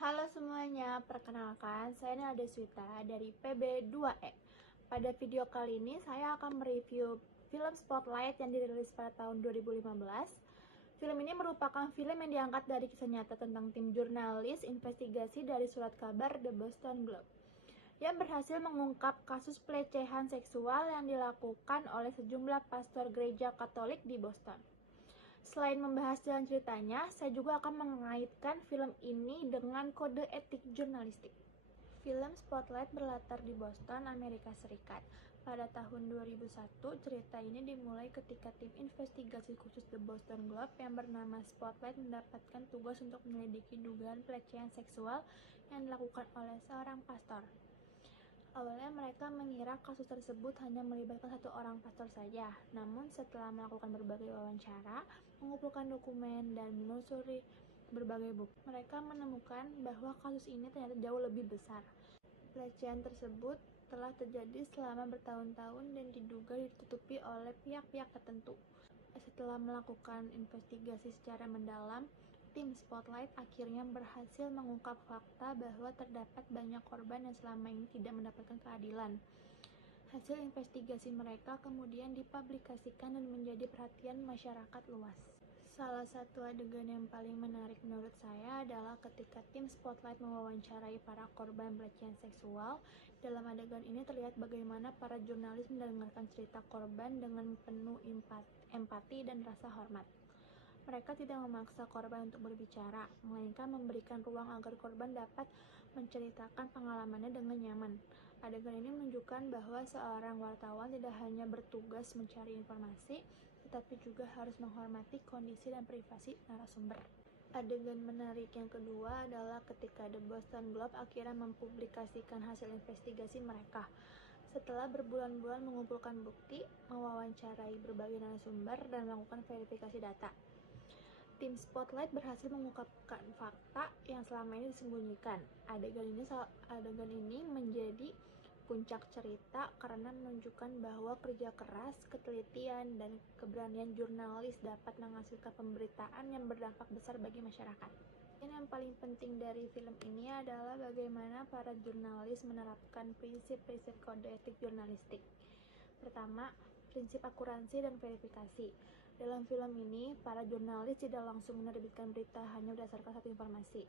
Halo semuanya, perkenalkan saya Nela Deswita dari PB2E. Pada video kali ini saya akan mereview film Spotlight yang dirilis pada tahun 2015. Film ini merupakan film yang diangkat dari kisah nyata tentang tim jurnalis investigasi dari surat kabar The Boston Globe yang berhasil mengungkap kasus pelecehan seksual yang dilakukan oleh sejumlah pastor gereja Katolik di Boston. Selain membahas jalan ceritanya, saya juga akan mengaitkan film ini dengan kode etik jurnalistik. Film Spotlight berlatar di Boston, Amerika Serikat. Pada tahun 2001, cerita ini dimulai ketika tim investigasi khusus The Boston Globe yang bernama Spotlight mendapatkan tugas untuk menyelidiki dugaan pelecehan seksual yang dilakukan oleh seorang pastor. Awalnya mereka mengira kasus tersebut hanya melibatkan satu orang pastor saja. Namun setelah melakukan berbagai wawancara, mengumpulkan dokumen, dan menelusuri berbagai bukti, mereka menemukan bahwa kasus ini ternyata jauh lebih besar. Pelecehan tersebut telah terjadi selama bertahun-tahun dan diduga ditutupi oleh pihak-pihak tertentu. Setelah melakukan investigasi secara mendalam, tim Spotlight akhirnya berhasil mengungkap fakta bahwa terdapat banyak korban yang selama ini tidak mendapatkan keadilan. Hasil investigasi mereka kemudian dipublikasikan dan menjadi perhatian masyarakat luas. Salah satu adegan yang paling menarik menurut saya adalah ketika tim Spotlight mewawancarai para korban pelecehan seksual. Dalam adegan ini terlihat bagaimana para jurnalis mendengarkan cerita korban dengan penuh empati dan rasa hormat. Mereka tidak memaksa korban untuk berbicara, melainkan memberikan ruang agar korban dapat menceritakan pengalamannya dengan nyaman. Adegan ini menunjukkan bahwa seorang wartawan tidak hanya bertugas mencari informasi, tetapi juga harus menghormati kondisi dan privasi narasumber. Adegan menarik yang kedua adalah ketika The Boston Globe akhirnya mempublikasikan hasil investigasi mereka. Setelah berbulan-bulan mengumpulkan bukti, mewawancarai berbagai narasumber, dan melakukan verifikasi data, tim Spotlight berhasil mengungkapkan fakta yang selama ini disembunyikan. Adegan ini menjadi puncak cerita karena menunjukkan bahwa kerja keras, ketelitian, dan keberanian jurnalis dapat menghasilkan pemberitaan yang berdampak besar bagi masyarakat. Yang paling penting dari film ini adalah bagaimana para jurnalis menerapkan prinsip-prinsip kode etik jurnalistik. Pertama, prinsip akuransi dan verifikasi. Dalam film ini, para jurnalis tidak langsung menerbitkan berita hanya berdasarkan satu informasi.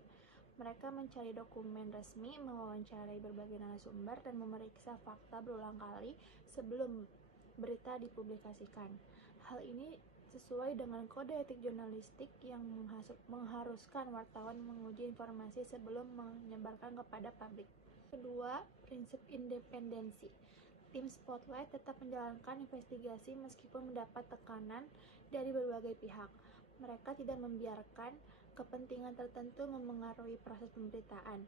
Mereka mencari dokumen resmi, mewawancarai berbagai narasumber, dan memeriksa fakta berulang kali sebelum berita dipublikasikan. Hal ini sesuai dengan kode etik jurnalistik yang mengharuskan wartawan menguji informasi sebelum menyebarkan kepada publik. Kedua, prinsip independensi. Tim Spotlight tetap menjalankan investigasi meskipun mendapat tekanan dari berbagai pihak. Mereka tidak membiarkan kepentingan tertentu memengaruhi proses pemberitaan.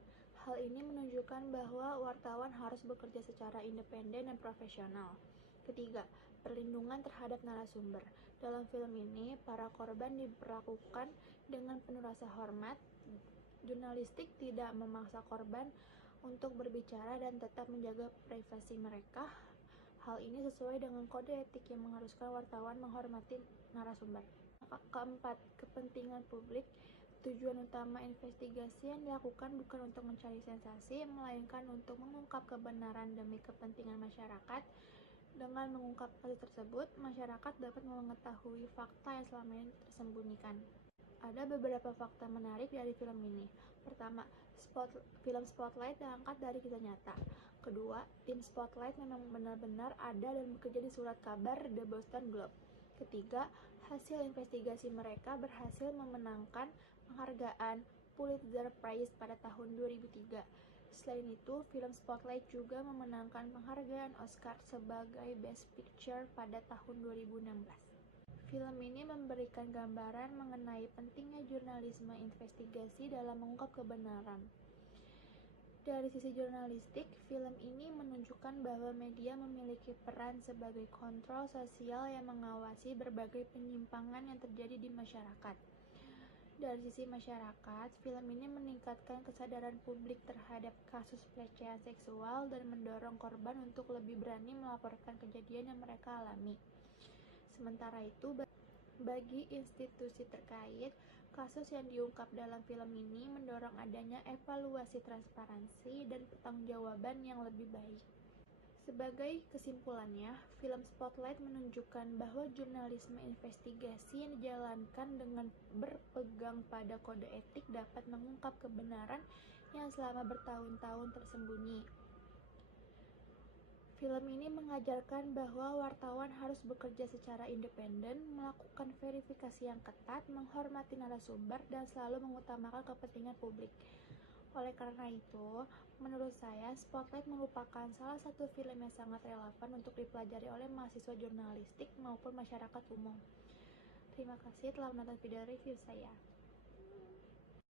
Hal ini menunjukkan bahwa wartawan harus bekerja secara independen dan profesional. Ketiga, perlindungan terhadap narasumber. Dalam film ini, para korban diperlakukan dengan penuh rasa hormat. Jurnalistik tidak memaksa korban untuk berbicara dan tetap menjaga privasi mereka. Hal ini sesuai dengan kode etik yang mengharuskan wartawan menghormati narasumber. Keempat, kepentingan publik. Tujuan utama investigasi yang dilakukan bukan untuk mencari sensasi, melainkan untuk mengungkap kebenaran demi kepentingan masyarakat. Dengan mengungkap kasus tersebut, masyarakat dapat mengetahui fakta yang selama ini tersembunyikan. Ada beberapa fakta menarik dari film ini. Pertama, film Spotlight diangkat dari kisah nyata. Kedua, tim Spotlight memang benar-benar ada dan bekerja di surat kabar The Boston Globe. Ketiga, hasil investigasi mereka berhasil memenangkan penghargaan Pulitzer Prize pada tahun 2003. Selain itu, film Spotlight juga memenangkan penghargaan Oscar sebagai Best Picture pada tahun 2016. Film ini memberikan gambaran mengenai pentingnya jurnalisme investigasi dalam mengungkap kebenaran. Dari sisi jurnalistik, film ini menunjukkan bahwa media memiliki peran sebagai kontrol sosial yang mengawasi berbagai penyimpangan yang terjadi di masyarakat. Dari sisi masyarakat, film ini meningkatkan kesadaran publik terhadap kasus pelecehan seksual dan mendorong korban untuk lebih berani melaporkan kejadian yang mereka alami. Sementara itu, bagi institusi terkait, Kasus yang diungkap dalam film ini mendorong adanya evaluasi transparansi dan pertanggungjawaban yang lebih baik. Sebagai kesimpulannya, film Spotlight menunjukkan bahwa jurnalisme investigasi yang dijalankan dengan berpegang pada kode etik dapat mengungkap kebenaran yang selama bertahun-tahun tersembunyi. Film ini mengajarkan bahwa wartawan harus bekerja secara independen, melakukan verifikasi yang ketat, menghormati narasumber, dan selalu mengutamakan kepentingan publik. Oleh karena itu, menurut saya, Spotlight merupakan salah satu film yang sangat relevan untuk dipelajari oleh mahasiswa jurnalistik maupun masyarakat umum. Terima kasih telah menonton video review saya.